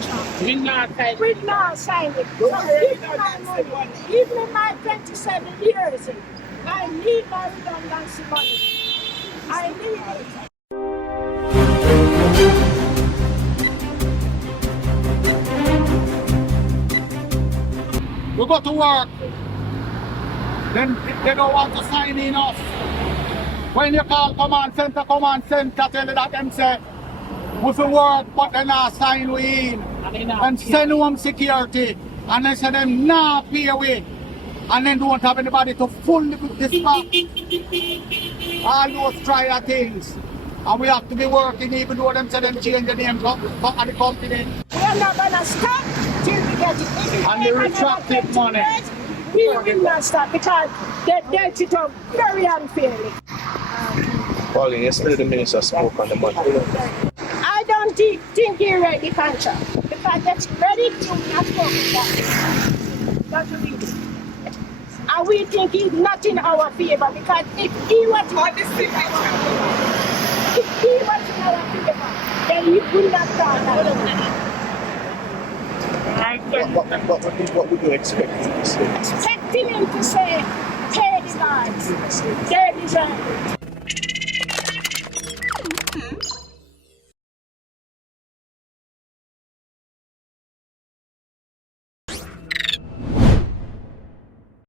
contract. We not sign. We not sign it. So give me my money. Give me my 27 years. I need my redundancy money. I need it. We go to work. Then they don't want to sign in us. When you call command center tell you that them say, we fi work, but they not sign we in. And send home security. And they say them not pay we. And then don't have anybody to fully dispatch. All those trial things. And we have to be working even though them say them change the name of the company. We are not gonna stop till we get it. And the retracted money. We will not stop because they dealt it up very unfairly. Pauline, yesterday the minister spoke on the money. I don't think he read the contract because that's ready to not spoke that. Don't you read it? And we think he's not in our favor because if he was in our favor, then he would not start that. What would you expect him to say? Expecting him to say, pay the guards, they deserve it.